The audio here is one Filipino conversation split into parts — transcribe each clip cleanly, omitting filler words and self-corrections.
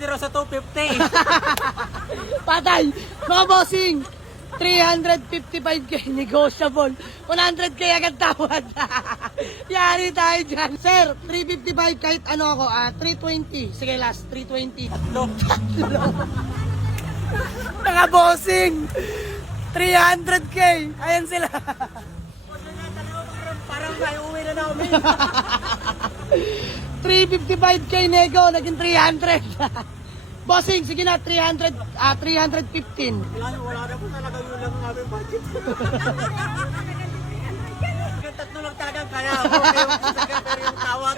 pwede raw sa 250. Patay! Mga bossing! 355k negotiable. 100k agad tawad. Yari tayo dyan. Sir, 355 kahit ano ako. 320. Sige, last. 320. Tatlo. Mga bossing! 300k! Ayan sila. Parang may uwi na namin. 355k nego, naging 300. Bossing, sige na, 300, 315. Wala na po talaga yun lang ang aming budget. Yung tatlo lang talagang kaya. Pero yung tawag.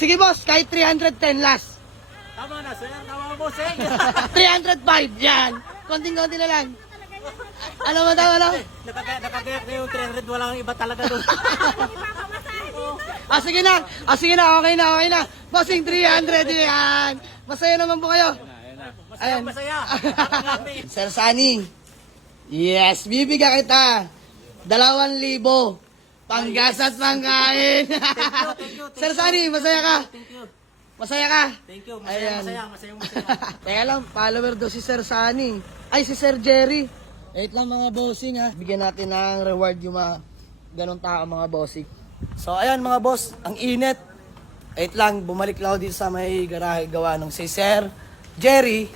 Sige boss, kahit 310 last. Tama na, sir. Tama mo, bossing. 305, yan. Konting-konti na lang. Ano mo daw, ano? Nakagayak na yung 300. Walang iba talaga doon. Sige na. Sige na, okay na, okay na. Bossing, 300 yan. Masaya naman po kayo. Masaya, masaya. Sir Sunny. Yes, bibigyan kita. 2,000. Panggas at pangkain. Thank you. Sir Sunny, masaya ka? Thank you. Masaya ka? Thank you. Ayan. Masaya. Teka lang, follower daw si Sir Sunny. Ay, si Sir Jerry. Wait lang mga bossing ha. Bigyan natin ng reward yung mga ganong tao mga bossing. So ayan mga boss, ang init. Wait lang, bumalik lang ako dito sa may garahe gawa ng si Sir Jerry.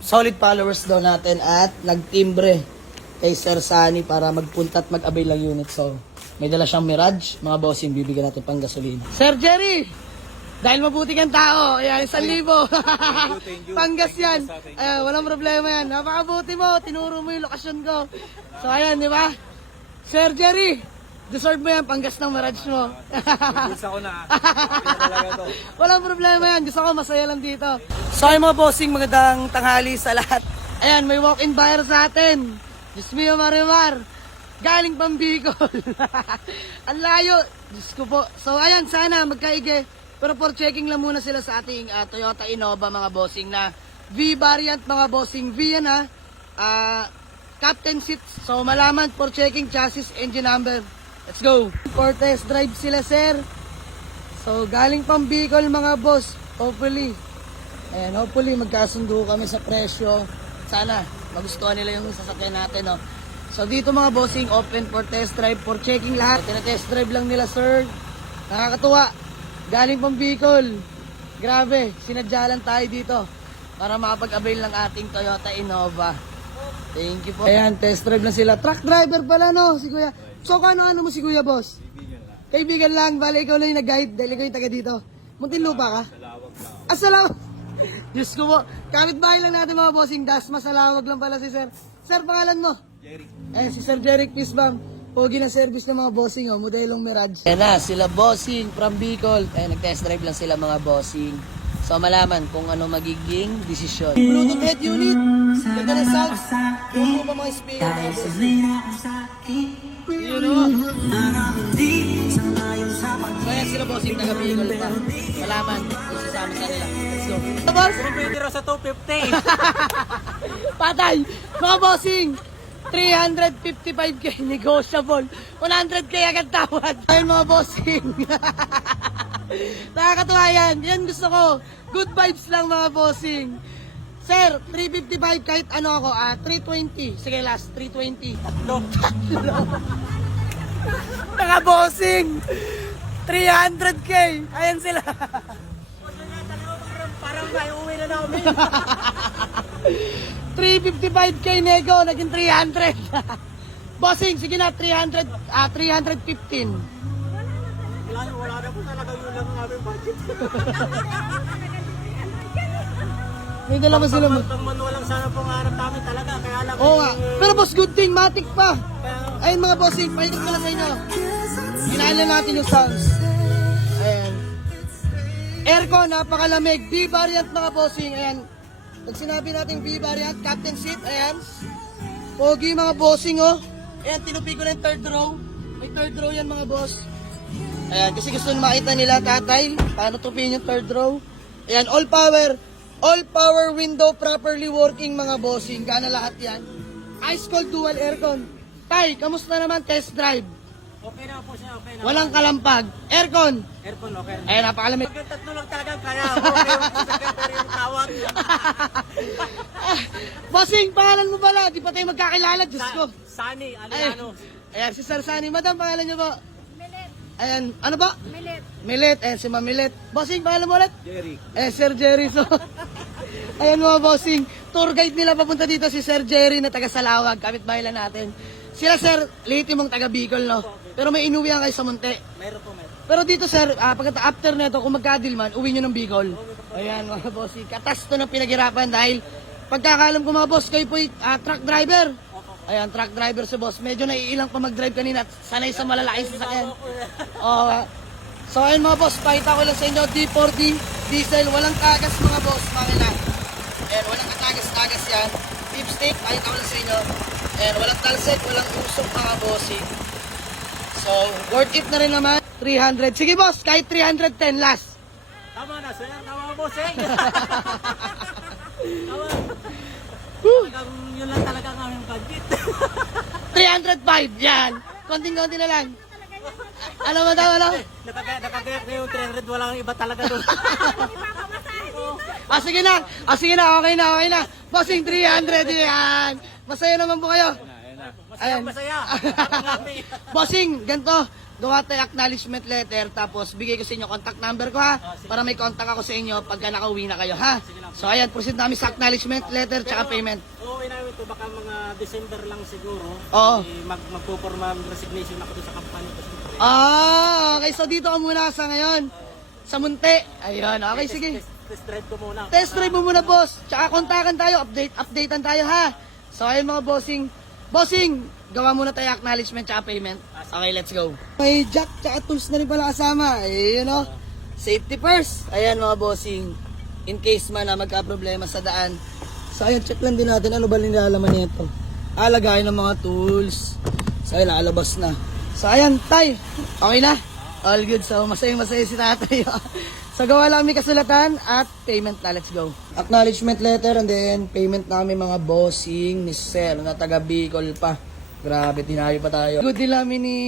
Solid followers daw natin at nagtimbre kay Sir Sunny para magpunta at mag-avail ng unit. So may dala siyang Mirage. Mga bossing, bibigyan natin pang gasolina. Sir Jerry! Dahil mabuti kang tao, ayan, 1,000. Thank you. Panggas yan. Ayan, walang problema yan. Napakabuti mo, tinuro mo yung lokasyon ko. So ayan, di ba? Sir Jerry, deserve mo yan, panggas ng Mirage mo. Gusto ko na. Talaga to. Walang problema yan, gusto ko masaya lang dito. So ay mga bossing, magandang tanghali sa lahat. Ayan, may walk-in buyer sa atin. Diyos mio Marimar. Galing Pambicol. Ang layo. Diyos ko po. So ayan, sana magkaige. Pero for checking lang muna sila sa ating Toyota Innova mga bossing na V-variant mga bossing. V yan ha. Captain seat. So malaman for checking chassis, engine number. Let's go. For test drive sila sir. So galing Pambicol mga boss. Hopefully. Ayan, hopefully magkasundo kami sa presyo. Sana magustuhan nila yung sasakyan natin. No? So dito mga bossing, open for test drive, for checking lahat. Tina-test drive lang nila sir. Nakakatuwa. Galing Pambicol. Grabe, sinadya lang tayo dito para makapag-avail ng ating Toyota Innova. Thank you po. Ayan, test drive lang sila. Truck driver pala no, si Kuya. So ano mo si Kuya boss? Kaibigan lang. Bale, ikaw lang yung nag-guide dahil ikaw yung taga dito. Muntinlupa ka? Salawag lang. Salawag. Diyos ko po. Kapit-bahay lang natin mga bossing. Dasma, Salawag lang pala si Sir. Sir, pangalan mo? Jerry. Ayan, si Sir Jerry Pisbam. Pogi na service ng mga bossing, modelong Mirage. Ayan na, sila bossing from Bicol. Ayan, nag-test drive lang sila mga bossing. So, malaman kung ano magiging desisyon. Bluetooth head unit. Ganda ng sounds. Yung po pa mga speaker. Yun o. So, ayan sila bossing, taga-Bicol pa. Malaman kung sasama sa nila. Let's go. Boss? Pwede raw sa 250. Patay! Mga bossing! 355k negotiable. 100k agad tawad. Ayun mga bossing. Nakakatuwa yan. Yan gusto ko. Good vibes lang mga bossing. Sir, 355 kahit ano ako. 320. Sige last, 320. Tatlo. Mga bossing! 300k! Ayan sila. Parang may uwi na namin. 355k nego, naging 300. Bossing, sige na, 300, 315. Wala na po talaga yun lang ang aming budget. May dala ba sila mo? Pang manual lang sana pong harap namin talaga. Kaya lang. Oo nga. Pero boss, good thing, matik pa. Ayun mga bossing, pakikot ko lang sa inyo. Hinahin lang natin yung sounds. Ayan. Aircon, napakalamig. V-variant mga bossing. Ayan. Pag sinabi natin V-variant, captain seat. Ayan. Pogi mga bossing, oh. Ayan, tinupi ko na yung third row. May third row yan mga boss. Ayan, kasi gusto nyo makita nila tatay. Paano tupin yung third row. Ayan, all power. All power window properly working mga bossing. Gana lahat yan. Ice cold dual aircon. Tay, kamusta naman test drive? Okay na po siya, okay na. Walang kalampag. Aircon. Aircon, okay na. Ayan, napakalamig. Pag tatlo lang talagang kaya. Okay, pero yung Bossing, pangalan mo pala. Di pa tayo magkakilala, Diyos ko. Sunny, Ay, ano? ayan, si Sir Sunny. Madam, pangalan niyo po? Milet. Ayan, ano ba? Milet. Milet. Ayan, si Ma'am Milet. Bossing, pangalan mo ulit? Jerry. Sir Jerry. So, ayan mga bossing. Tour guide nila papunta dito si Sir Jerry na taga Salawag. Kapitbahay lang natin. Sila, Sir, late mong taga Bicol, no? Pero may inuwihan kayo sa Munti. Meron po. Pero dito, Sir, after neto, kung magkadil man, uwi nyo ng Bicol. Ayan, mga bossing. Katas to ng pinaghirapan dahil pagkakalam ko mga boss, kayo po'y truck driver. Ayan, truck driver si boss. Medyo naiilang pa mag-drive kanina at sanay sa malalaking sasakyan. So, ayun mga boss, pakita ko lang sa inyo, D40 diesel, walang tagas mga boss, makina. Ayan, walang katagas-tagas yan. Dipstick, pakita ko lang sa inyo. Ayan, walang talsek, walang usok mga bossing. So, worth it na rin naman. 300. Sige boss, kahit 310 last. Tama na, sir. Tama mo, sir. Tama. Talagang yun lang talaga ang aming budget. 305, yan. Konting-konti na lang. Ano ba daw, ano? Nakagaya ko yung 300, walang iba talaga doon. Sige na. Sige na, okay na. Bossing, 300 yan. Masaya naman po kayo. Masaya. Happy. Bossing, ganito. Gawa tayo acknowledgement letter, tapos bigay ko sa inyo contact number ko ha, para may contact ako sa inyo pagka nakauwi na kayo ha. So ayan, proceed namin sa acknowledgement letter tsaka payment. Oo, namin ito. Baka mga December lang siguro. Oo. Magpuporma resignation ako doon sa company ko. Okay. So dito ka muna sa ngayon. Sa Munti. Ayun, okay, sige. Test drive ko muna. Test drive mo muna, boss. Tsaka kontakan tayo, updatean tayo ha. So ayun mga bossing. Bossing, gawa muna tayo acknowledgement tsaka payment. Okay, let's go. May jack tsaka tools na rin pala kasama. Eh, safety first. Ayan mga bossing. In case man na magka-problema sa daan. So ayan, check lang din natin ano ba nilalaman nito. Alagay ng mga tools. So ayan, lalabas na. So ayan, tay. Okay na? All good. So masaya si tatay. So gawa lang may kasulatan at payment na. Let's go. Acknowledgement letter and then payment namin mga bossing ni Sir na taga Bicol pa. Grabe, tinayo pa tayo. Good din namin ni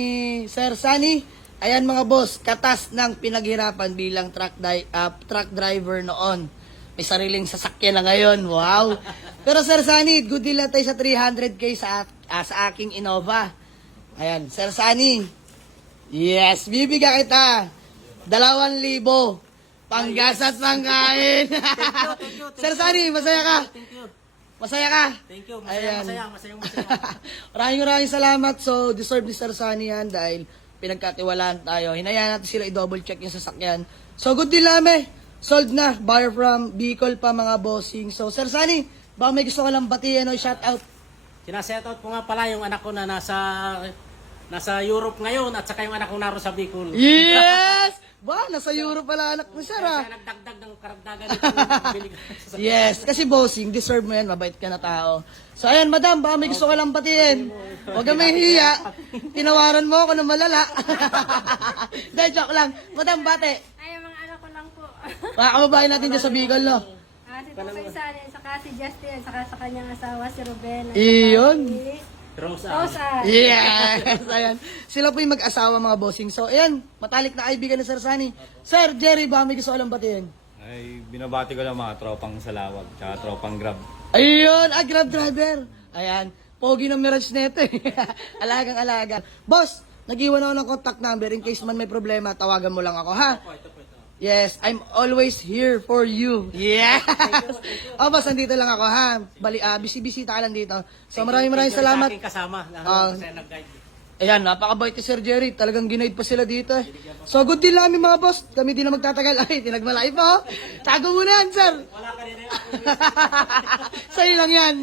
Sir Sunny. Ayan mga boss, katas ng pinaghirapan bilang truck driver noon. May sariling sasakyan na ngayon. Wow. Pero Sir Sunny, good deal na tayo sa 300k sa aking Innova. Ayan, Sir Sunny. Yes, bibigyan kita. 2,000 panggas at pangkain. Thank you. Sir Sunny, masaya ka? Thank you. Masaya ka? Thank you. Ayan. Masaya. Maraming salamat. So, deserve ni Sir Sunny yan dahil pinagkatiwalaan tayo. Hinayaan natin sila i-double check yung sasakyan. So, good deal namin. Sold na. Buyer from Bicol pa mga bossing. So, Sir Sunny, baka may gusto ko lang batiin o shout out. Sinaset-out ko nga pala yung anak ko na nasa Europe ngayon at saka yung anak ko naroon sa Bicol. Yes! Ba, nasa Europe pala anak mo, Sir, Kaya ah. nagdagdag ng karagdagan nito. Yes, kasi bossing, deserve mo yan, mabait ka na tao. So ayan, madam, baka may gusto ka lang batiin. Huwag ka may hiya. Tinawaran mo ako ng malala. Dahil joke lang. Madam, bate. Ay, mga anak ko lang po. Mga kababayan natin dyan sa Bicol, no? Si Tupay Sane, saka si Justin, saka sa kanyang asawa, si Ruben. Iyon. Rosa. Yes! Ayan. Sila po yung mag-asawa mga bossing. So, ayan, matalik na kaibigan ni Sir Sunny. Sir, Jerry, baka may gusto ka lang batiin. Ay, binabati ko lang mga tropang Salawag, tsaka tropang Grab. Ayun, Grab driver. Ayan, pogi ng Mirage neto eh. Alagang-alaga. Boss, nag-iwan ako ng contact number in case man may problema, tawagan mo lang ako, ha? Yes, I'm always here for you. Yeah. Boss, nandito lang ako, ha? Bisita ka lang dito. So, maraming salamat. Sa aking kasama. Kasi nag-guide. Ayan, napakabait ni Sir Jerry. Talagang ginaid pa sila dito eh. So, good din lang mga boss. Kami din na magtatagal. Ay, tinagmalaki pa oh. Tago muna yan, sir. Wala ka rin Sa'yo lang yan.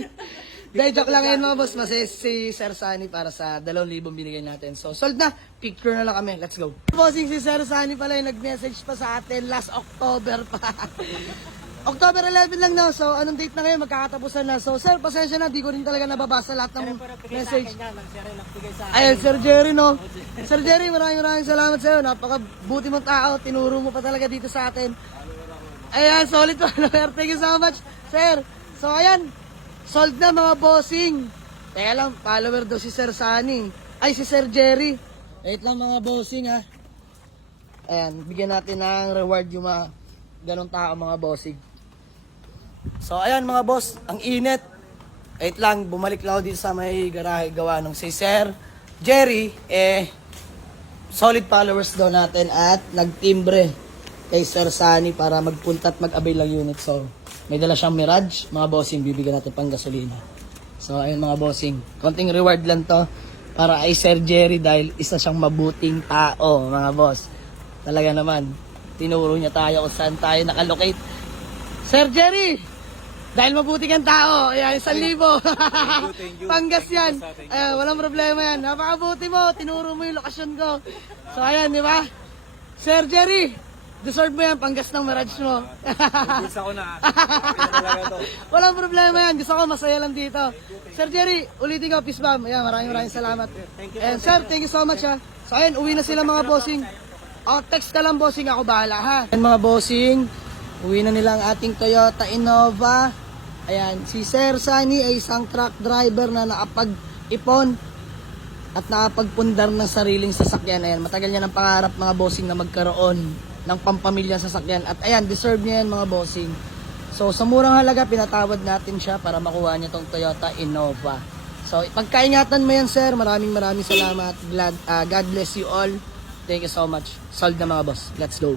Dahil joke lang yan mga boss. Masaya si Sir Sunny para sa 2,000 binigay natin. So, sold na. Picture na lang kami. Let's go. Bossing si Sir Sunny pala yung nag-message pa sa atin last October pa. October 11 lang na. So, anong date na ngayon? Magkakatapusan na. So, sir, pasensya na. Di ko rin talaga nababasa lahat ng message. Ayan, Sir Jerry, no? Sir Jerry, maraming salamat sa'yo. Napakabuti mong tao. Tinuro mo pa talaga dito sa atin. Ayan, solid follower. Thank you so much, sir. So, ayan. Sold na mga bossing. Teka lang, follower daw si Sir Sunny. Ay, si Sir Jerry. Wait lang mga bossing, ha. Ayan, bigyan natin ng reward yung mga ganong tao, mga bossing. So ayan mga boss, ang init. Wait lang, bumalik lang ako dito sa may garahe gawa ng si Sir Jerry. Solid followers daw natin at nagtimbre kay Sir Sunny para magpunta at mag-avail ng unit. So may dala siyang Mirage, mga bossing, bibigyan natin pang gasolina. So ayun mga bossing, konting reward lang to para kay Sir Jerry dahil isa siyang mabuting tao mga boss. Talaga naman, tinuro niya tayo kung saan tayo nakalocate. Sir Jerry, dahil mabuti kang tao, ayan, 1,000. Panggas yan. Walang problema yan. Napakabuti mo, tinuro mo yung lokasyon ko. So ayan, di ba? Sir Jerry, deserve mo yan, panggas ng Mirage mo. Isa ko na. Talaga to. Walang problema yan, gusto ko masaya lang dito. Sir Jerry, ulitin ko, peace bomb. Ayan, maraming salamat. And sir, thank you so much ha. So ayan, uwi na sila mga bossing. Text ka lang bossing, ako bahala ha. Ayan mga bossing, uwi na nila ang ating Toyota Innova. Ayan, si Sir Sunny ay isang truck driver na nakapag-ipon at nakapagpundar ng sariling sasakyan. Ayan, matagal niya ng pangarap mga bossing na magkaroon ng pampamilya sasakyan. At ayan, deserve niya yan mga bossing. So sa murang halaga, pinatawad natin siya para makuha niya tong Toyota Innova. So pagkaingatan mo yan sir, maraming salamat. God bless you all. Thank you so much. Sold na mga boss. Let's go.